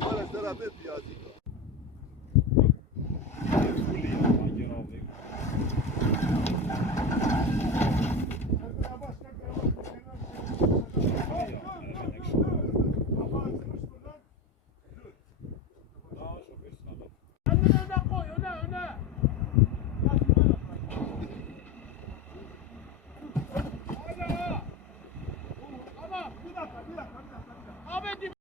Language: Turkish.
Arada rağmen bir yazık. Abi